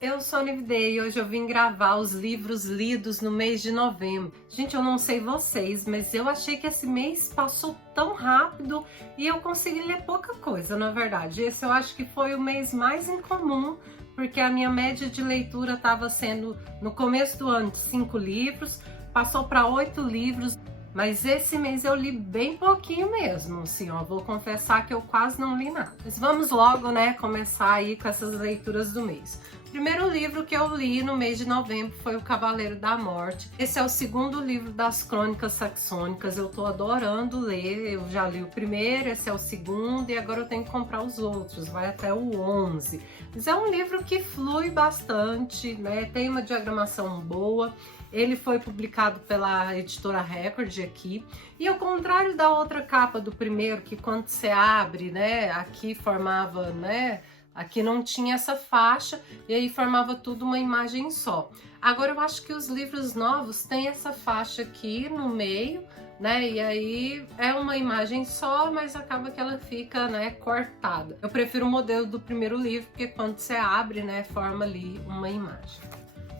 Eu sou a Nividei e hoje eu vim gravar os livros lidos no mês de novembro. Gente, eu não sei vocês, mas eu achei que esse mês passou tão rápido e eu consegui ler pouca coisa, na verdade. Esse eu acho que foi o mês mais incomum, porque a minha média de leitura estava sendo, no começo do ano, de 5 livros, passou para 8 livros. Mas esse mês eu li bem pouquinho mesmo, assim, ó, vou confessar que eu quase não li nada. Mas vamos logo, né, começar aí com essas leituras do mês. O primeiro livro que eu li no mês de novembro foi O Cavaleiro da Morte. Esse é o segundo livro das Crônicas Saxônicas, eu tô adorando ler, eu já li o primeiro, esse é o segundo e agora eu tenho que comprar os outros, vai até o 11. Mas é um livro que flui bastante, né, tem uma diagramação boa. Ele foi publicado pela editora Record aqui. E ao contrário da outra capa do primeiro, que quando você abre, né, aqui formava, né, aqui não tinha essa faixa e aí formava tudo uma imagem só. Agora eu acho que os livros novos têm essa faixa aqui no meio, né, e aí é uma imagem só, mas acaba que ela fica, né, cortada. Eu prefiro o modelo do primeiro livro, porque quando você abre, né, forma ali uma imagem.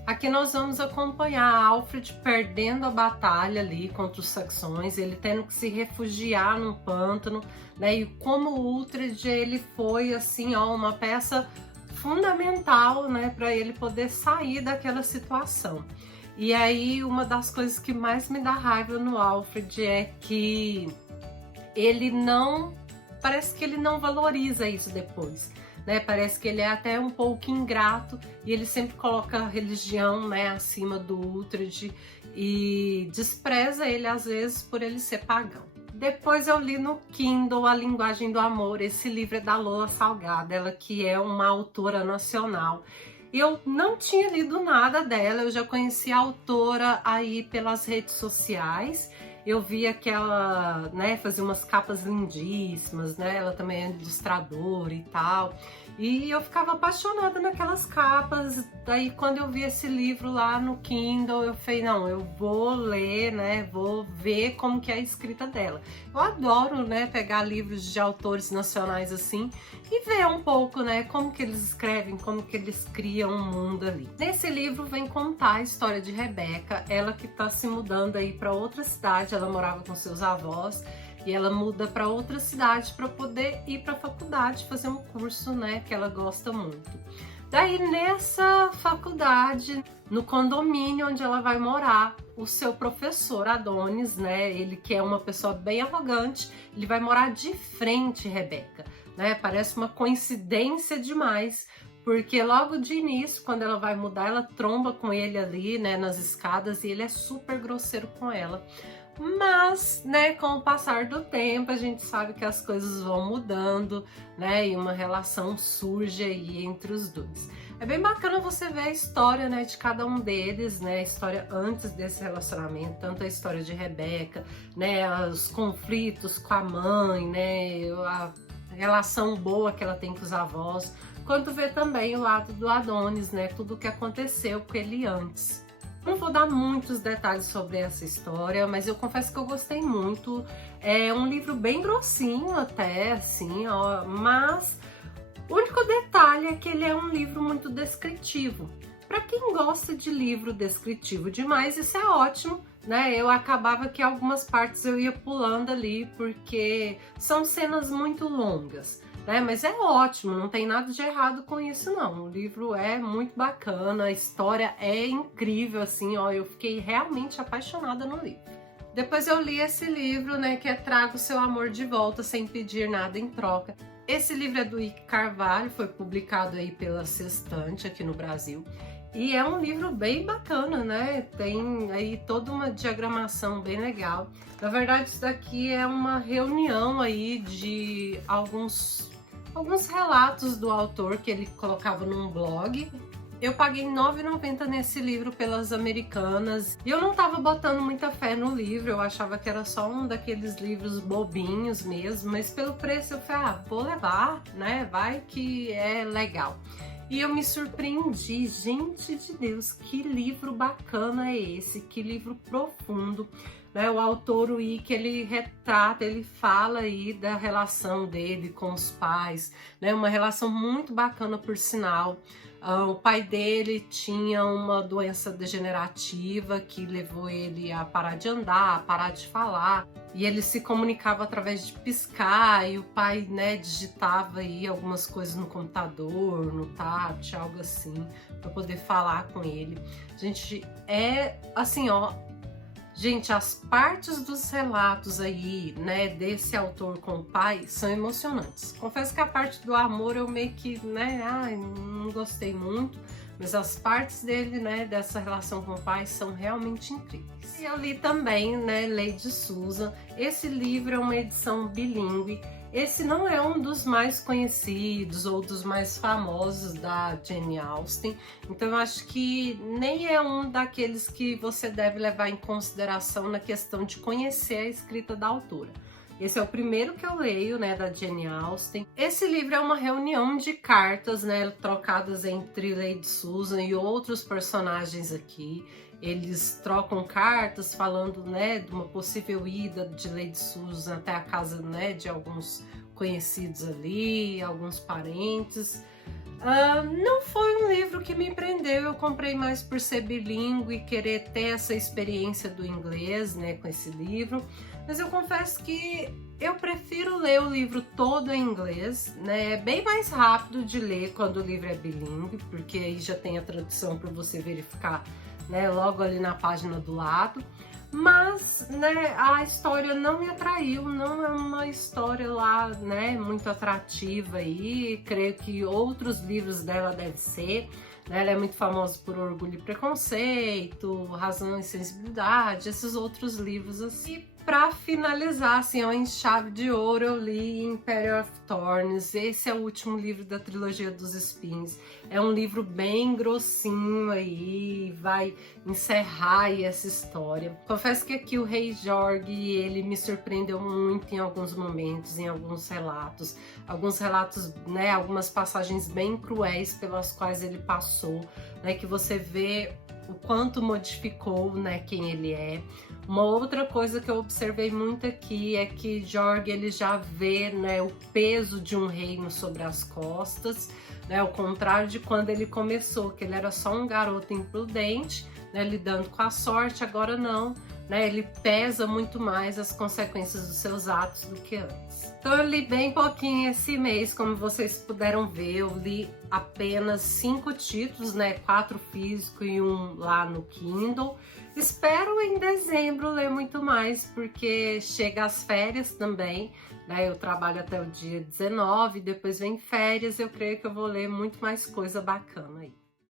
Aqui nós vamos acompanhar Alfred perdendo a batalha ali contra os saxões, ele tendo que se refugiar num pântano, né? E como o Uhtred, ele foi assim, ó, uma peça fundamental, né, para ele poder sair daquela situação. E aí uma das coisas que mais me dá raiva no Alfred é que ele não, parece que ele não valoriza isso depois. Né, parece que ele é até um pouco ingrato e ele sempre coloca a religião, né, acima do Uhtred e despreza ele às vezes por ele ser pagão. Depois eu li no Kindle A Linguagem do Amor, esse livro é da Lola Salgado, ela que é uma autora nacional. Eu não tinha lido nada dela, eu já conheci a autora aí pelas redes sociais. Eu via que ela, né, fazia umas capas lindíssimas, né? Ela também é ilustradora e tal. E eu ficava apaixonada naquelas capas. Daí quando eu vi esse livro lá no Kindle, eu falei, não, eu vou ler, né? Vou ver como que é a escrita dela. Eu adoro, né, pegar livros de autores nacionais assim e ver um pouco, né, como que eles escrevem, como que eles criam um mundo ali. Nesse livro vem contar a história de Rebeca, ela que tá se mudando aí para outra cidade, ela morava com seus avós e ela muda para outra cidade para poder ir para a faculdade, fazer um curso, né, que ela gosta muito. Daí nessa faculdade, no condomínio onde ela vai morar, o seu professor Adonis, né, ele que é uma pessoa bem arrogante, ele vai morar de frente, Rebeca, né? Parece uma coincidência demais, porque logo de início, quando ela vai mudar, ela tromba com ele ali, né, nas escadas e ele é super grosseiro com ela. Mas, né, com o passar do tempo, a gente sabe que as coisas vão mudando, né, e uma relação surge aí entre os dois. É bem bacana você ver a história, né, de cada um deles, né, a história antes desse relacionamento, tanto a história de Rebeca, né, os conflitos com a mãe, né, a relação boa que ela tem com os avós, quanto ver também o lado do Adonis, né, tudo o que aconteceu com ele antes. Não vou dar muitos detalhes sobre essa história, mas eu confesso que eu gostei muito. É um livro bem grossinho até, assim, ó, mas o único detalhe é que ele é um livro muito descritivo. Para quem gosta de livro descritivo demais, isso é ótimo, né? Eu acabava que algumas partes eu ia pulando ali, porque são cenas muito longas. Né? Mas é ótimo, não tem nada de errado com isso não. O livro é muito bacana, a história é incrível, assim, ó, eu fiquei realmente apaixonada no livro. Depois eu li esse livro, né, que é Traga o Seu Amor de Volta Sem Pedir Nada em Troca. Esse livro é do Ike Carvalho, foi publicado aí pela Sextante aqui no Brasil. E é um livro bem bacana, né? Tem aí toda uma diagramação bem legal. Na verdade, isso daqui é uma reunião aí de alguns relatos do autor que ele colocava num blog. Eu paguei R$ 9,90 nesse livro pelas Americanas e eu não tava botando muita fé no livro, eu achava que era só um daqueles livros bobinhos mesmo, mas pelo preço eu falei, ah, vou levar, né? Vai que é legal. E eu me surpreendi, gente de Deus, que livro bacana é esse, que livro profundo, né? O autor, o Ike, ele retrata, ele fala aí da relação dele com os pais, né? Uma relação muito bacana por sinal. O pai dele tinha uma doença degenerativa que levou ele a parar de andar, a parar de falar, e ele se comunicava através de piscar, e o pai, né, digitava aí algumas coisas no computador, no tablet, algo assim, para poder falar com ele. Gente, é assim, ó. Gente, as partes dos relatos aí, né, desse autor com o pai são emocionantes. Confesso que a parte do amor eu meio que, né, não gostei muito, mas as partes dele, né, dessa relação com o pai são realmente incríveis. E eu li também, né, Lady Susan. Esse livro é uma edição bilíngue. Esse não é um dos mais conhecidos ou dos mais famosos da Jane Austen, então eu acho que nem é um daqueles que você deve levar em consideração na questão de conhecer a escrita da autora. Esse é o primeiro que eu leio, né, da Jane Austen. Esse livro é uma reunião de cartas, né, trocadas entre Lady Susan e outros personagens aqui. Eles trocam cartas falando, né, de uma possível ida de Lady Susan até a casa, né, de alguns conhecidos ali, alguns parentes. Não foi um livro que me prendeu, eu comprei mais por ser bilíngue e querer ter essa experiência do inglês, né, com esse livro. Mas eu confesso que eu prefiro ler o livro todo em inglês, né? É bem mais rápido de ler quando o livro é bilíngue, porque aí já tem a tradução para você verificar, né, logo ali na página do lado. Mas, né, a história não me atraiu, não é uma história lá, né, muito atrativa aí. Creio que outros livros dela devem ser, né? Ela é muito famosa por Orgulho e Preconceito, Razão e Sensibilidade, esses outros livros assim. Para finalizar, assim, ó, em chave de ouro, eu li Imperial of Thorns. Esse é o último livro da trilogia dos Espinhos. É um livro bem grossinho aí, vai encerrar aí essa história. Confesso que aqui o Rei Jorge, ele me surpreendeu muito em alguns momentos, em alguns relatos, né, algumas passagens bem cruéis pelas quais ele passou, né, que você vê o quanto modificou, né, quem ele é. Uma outra coisa que eu observei muito aqui é que Jorge, ele já vê, né, o peso de um reino sobre as costas, né, ao contrário de quando ele começou, que ele era só um garoto imprudente, né, lidando com a sorte. Agora não, né, ele pesa muito mais as consequências dos seus atos do que antes. Então eu li bem pouquinho esse mês, como vocês puderam ver. Eu li apenas 5 títulos, né, 4 físico e 1 lá no Kindle. Espero em dezembro ler muito mais, porque chega as férias também, né? Eu trabalho até o dia 19, depois vem férias, eu creio que eu vou ler muito mais coisa bacana aí.